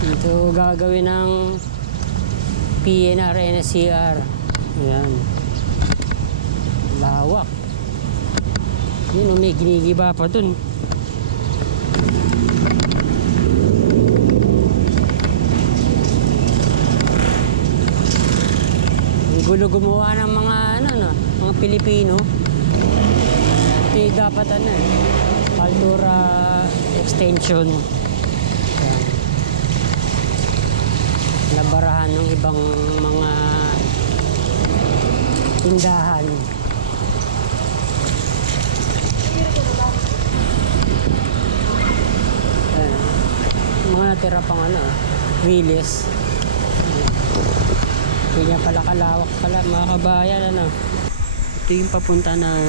Ito gagawin ng PNR NSCR. Ayan. Lawak. Yun, oh, may ginigiba pa dun. Ang gulo gumawa ng mga ano, no, mga Pilipino. Ito dapat ano eh, Altura extension. Ayan. Nabarahan ng ibang mga tindahan. Ayan. Mga natira pang ano, Willis. Hindi niya pala kalawak pala mga kabayan ano. Ito yung papunta ng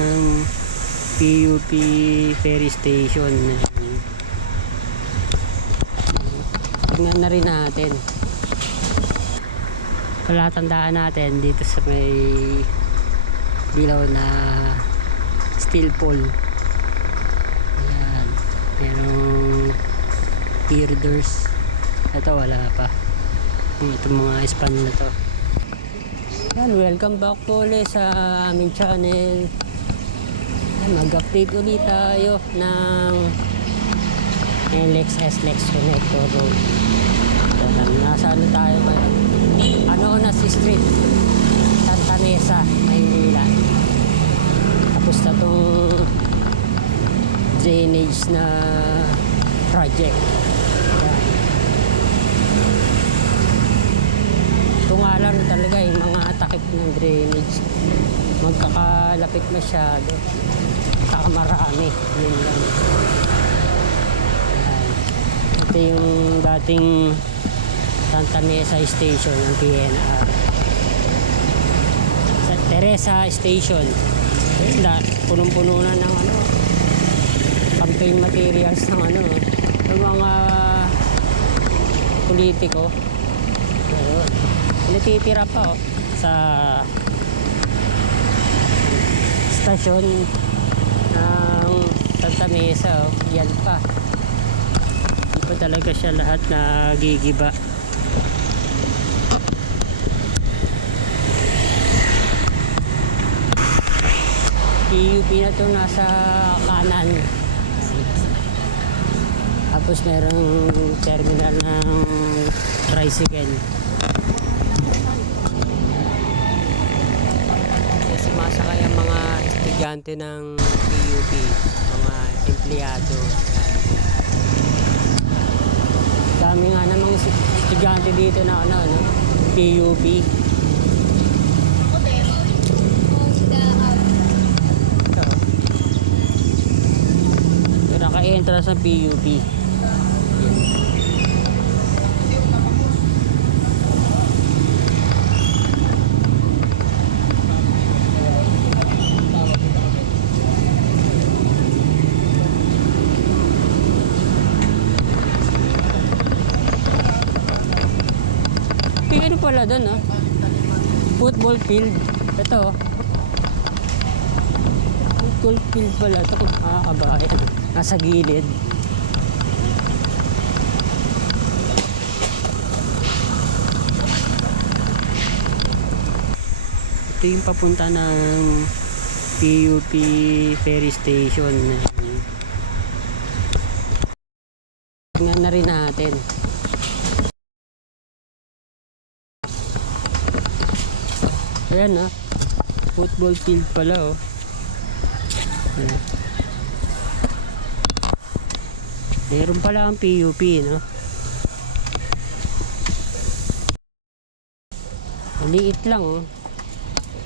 PUP ferry station. Tingnan na rin natin. Palatandaan natin dito sa may dilaw na steel pole. Ayan. Merong girders. Ito wala pa. Itong mga span na to. Yan, welcome back po ulit sa aming channel. Yan, Mag-update ulit tayo ng NLEX SLEX Connector Road. Yan, nasa ano tayo ngayon? Si Street? Santa Mesa, Maynila. Tapos na tong drainage na project. Yan. Ito nga lang talaga yung mga takip ng drainage. Magkakalapit masyado. Saka marami. Yun lang. Yan. Ito yung dating Santa Mesa Station ng PNR. Sa Teresa Station. Da- punong-puno na ng ano, campaign materials ng ano, ng mga politiko. Ayun. Natitira pa oh, sa stasyon ng Santa Mesa. Oh. Yan pa. Hindi pa talaga siya lahat nagigiba. PUP na to nasa kanan. Tapos merong terminal ng tricycle. Sumasakay ang mga estudyante ng PUP, mga empleyado. Dami nga namang estudyante dito na ano, no? PUP. Ito. Naka-entrance sa PUP. Ano pala doon, no? Football field. Ito, oh. Football field pala. Ito kung makakabayan. Nasa gilid. Ito yung papunta ng PUP ferry station. Tingnan na rin natin. Ayan ah. Football field pala oh. Ayan. Meron pala ang PUP no. Maliit lang oh.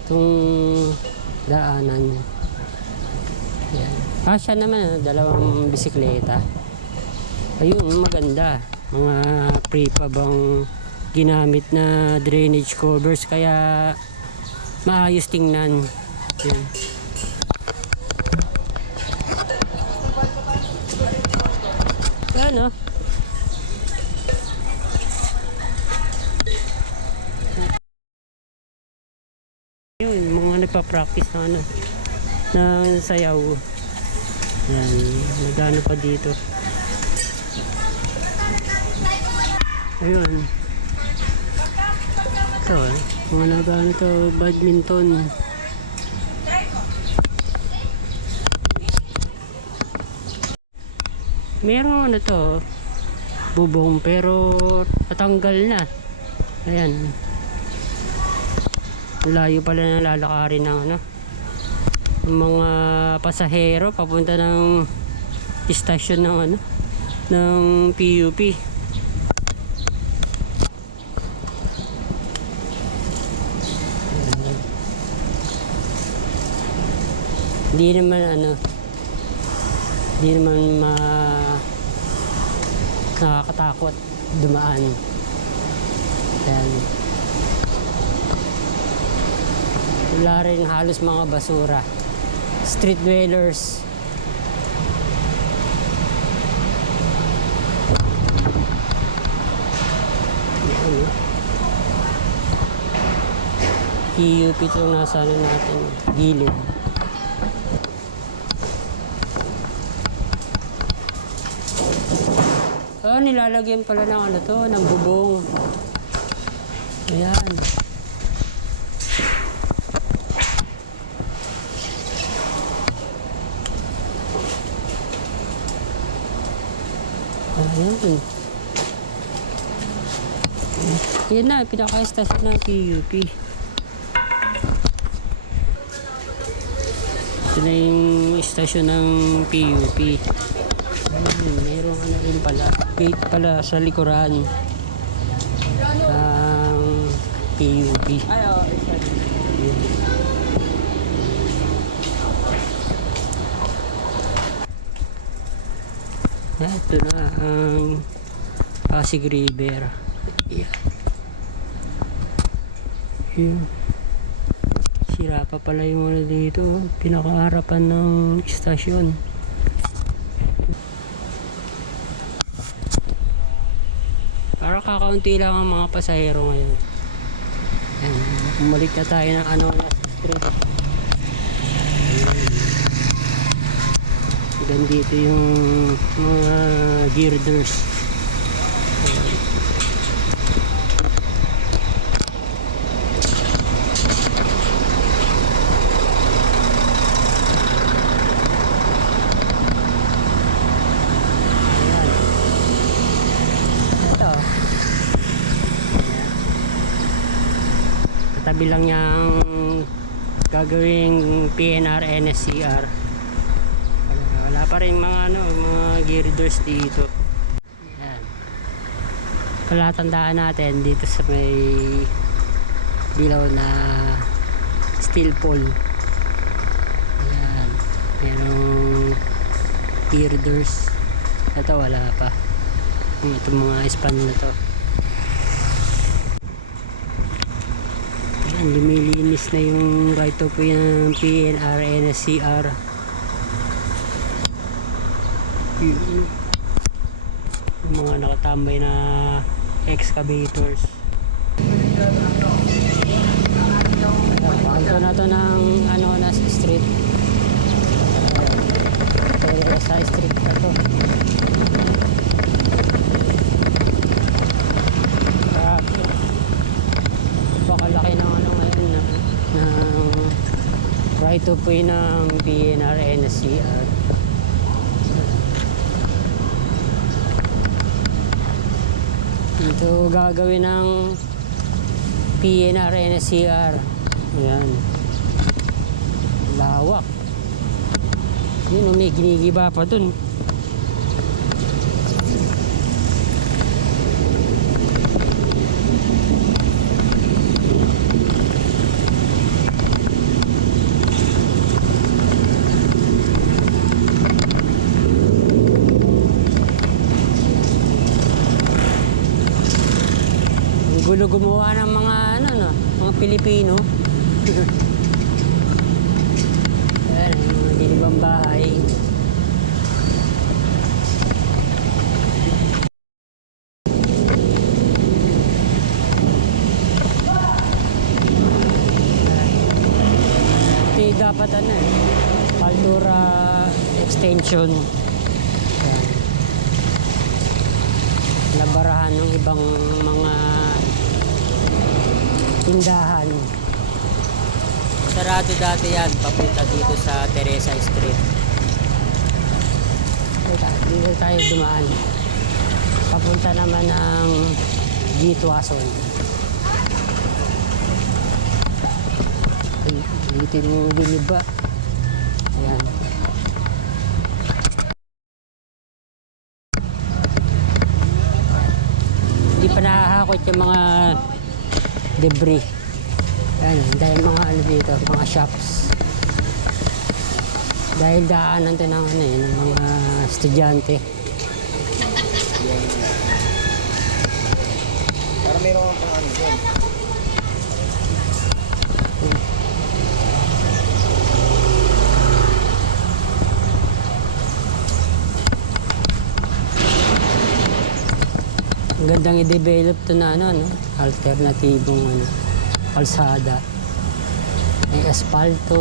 Itong daanan. Ayan. Kasya naman ah, dalawang bisikleta. Ayun, maganda. Mga prefab ang ginamit na drainage covers kaya maayos tingnan. Yan. Nagpa-practice na ano, ng sayaw. Yan, nagano pa dito. Ayun. Ito eh. Mga nagano to, badminton. Merong ano to, bubong pero natanggal na. Ayan. Layo pala na lalakarin ng ano. ng mga pasahero papunta ng istasyon ng ano ng PUP. Hindi naman ano hindi naman ma nakakatakot dumaan. Yan. Wala rin halos mga basura. Street dwellers. PUP itong nasa ano natin, gilid. Oh, nilalagyan pala ng ano to, ng bubong. Ayan. Ayan. Yan na, pinaka-station ng PUP. Ito na yung station ng PUP. Ayun, mayroong ano rin pala. Gate pala sa likuran ng PUP. Ay, oo. Yun. Ah, Ito na ang Pasig River. Yan. Yun. Sira pa pala yung ano dito. Pinakaharapan ng istasyon. Para kakaunti lang ang mga pasahero ngayon. Yan. Bumalik na tayo ng ano na street. Ayan. dito yung mga girders. Katabi lang niyang gagawing PNR NSCR. Wala, pa rin mga ano, mga girders dito. Ayan. Palatandaan natin dito sa may dilaw na steel pole. Ayan. Merong girders. Ito wala pa. Itong mga span na to. Ayan, lumilinis na yung right of way ng PNR, NSCR. Yun. Yung mga nakatambay na excavators. Pakanto na to ng ano na street. Ayan. Sa street na to. Grabe. Bakalaki ng ano ngayon na ng right of way ng PNR NSCR. Ito gagawin ng PNR NSCR. Ayan. Lawak. Yun, oh, may ginigiba pa dun. Ang gulo gumawa ng mga ano no, mga Pilipino. Ayan, yung mga dinibang bahay. Ito yung dapat ano eh, Paltura extension. Ayan. Labarahan ng iba. ibang mga tindahan. Sarado dati yan, papunta dito sa Teresa Street. Dito, tayo dumaan. Papunta naman ng G. Tuason. Ay, Dito yung diliba. Ayan. Hindi nakakakot yung mga debris. Ayan, dahil mga ano dito, mga shops. Dahil daanan to ng ano eh, mga estudyante. Para meron pang ano dyan. Ang gandang i-develop to na ano, no? alternatibong ano, kalsada. May asfalto,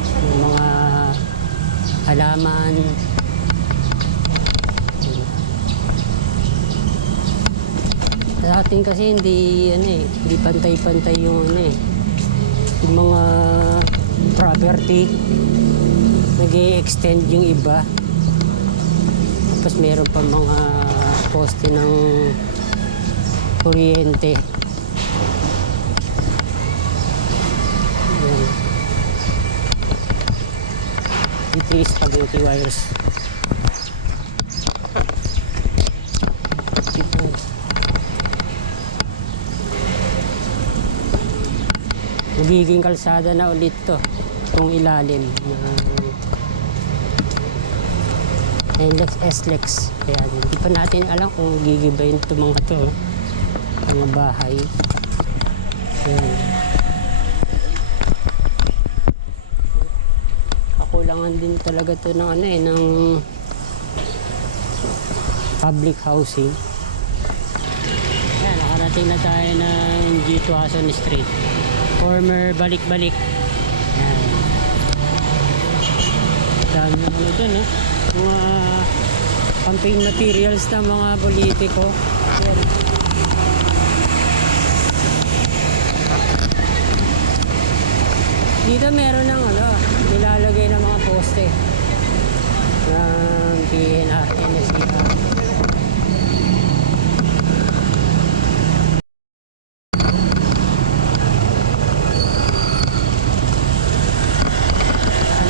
may mga halaman. Sa atin kasi hindi ano eh, hindi pantay-pantay yung ano eh. Yung mga property nag extend yung iba. Tapos meron pa mga poste ng kuryente. Yan. Dito is spaghetti wires. Dito. Magiging kalsada na ulit to. Itong ilalim. ng NLEX, SLEX. Kaya hindi pa natin alam kung gigibayin ito mga to. Mga bahay. Ayan. Kakulangan din talaga to ng ano eh, ng public housing. Ayan, nakarating na tayo ng G. Tuason Street. Former balik-balik. Ayan. Dami na ano dun, eh. Mga campaign materials ng mga politiko. Ayan. Dito meron ng ano, nilalagay ng mga poste ng PNR, NSCR.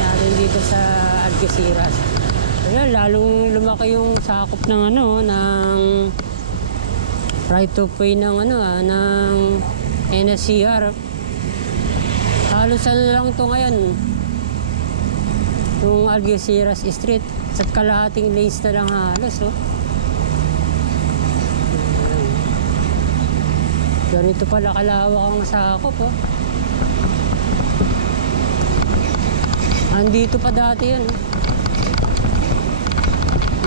natin dito sa Algeciras. Ayan, lalong lumaki yung sakop ng ano, ng right of way ng ano ah, ng NSCR. Halos ano lang to ngayon. Yung Algeciras Street. Sa kalahating lanes na lang halos, oh. Ganito pala kalawak ang sakop, oh. Andito pa dati yan. oh.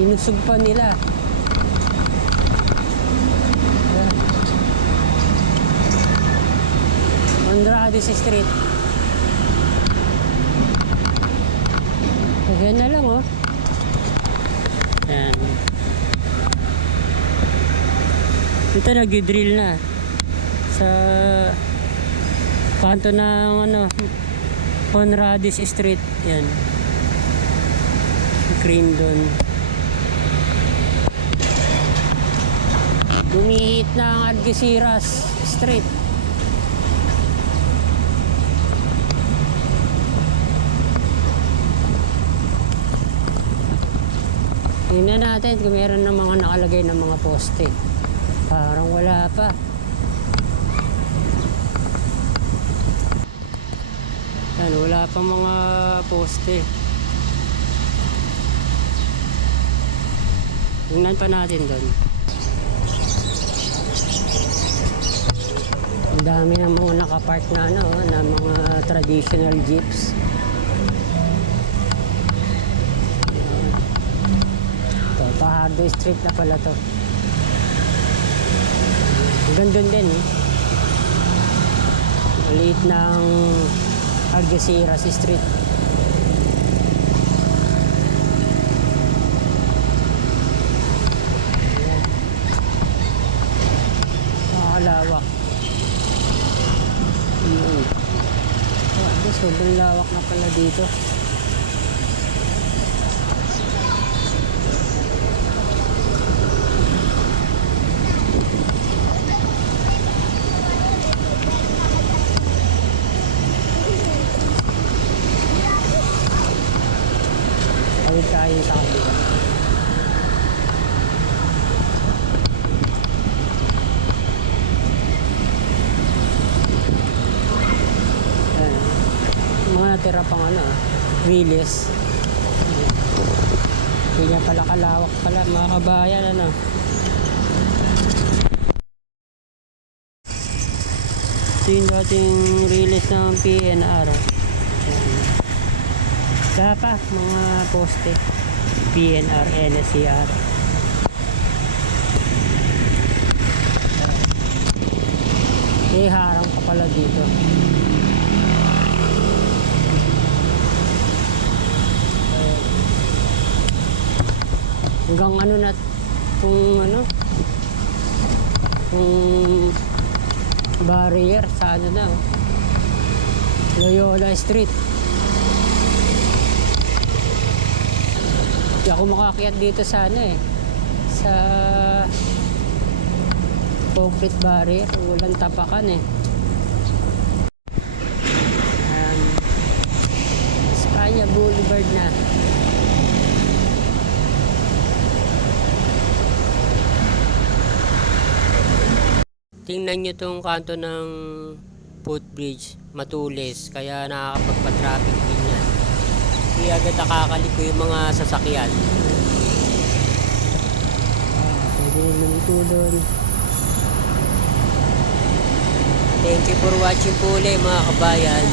Inusog pa nila. Ayan. Andrades Street. Ayan na lang, oh. Ayan. Ito nag-drill na. Sa kanto ng ano, Conradis Street. Yan. Green doon. Dumihit na ang Algeciras Street. Tingnan natin kung meron ng mga nakalagay ng mga poste. Parang wala pa. Yan, wala pa mga poste. Tingnan pa natin doon. Ang dami ng mga nakapark na ano, na mga traditional jeeps. Pahardo Street na pala to. Doon din, eh. Maliit ng Algeciras Street. Ayan. lawak. Yun. Grabe, sobrang lawak na pala dito. Tawid tayo sa kabila. Ayan. Mga natira pang ano, ah, riles. Hindi niya pala kalawak pala, mga kabayan, ano. Ito yung dating riles ng PNR. Wala pa, mga poste. PNR, NSCR. Eh, harang ka pala dito. Hanggang ano na, kung ano, kung barrier sa ano na, oh. Loyola Street. Hindi ako makakyat dito sa ano eh. Sa concrete barrier. Walang tapakan eh. Um, Espanya Boulevard na. Tingnan nyo tong kanto ng footbridge. Matulis. Kaya nakakapagpa-traffic din yan. Hindi agad nakakaliko yung mga sasakyan. Ah, pwede lumito doon. Thank you for watching po ulit mga kabayan.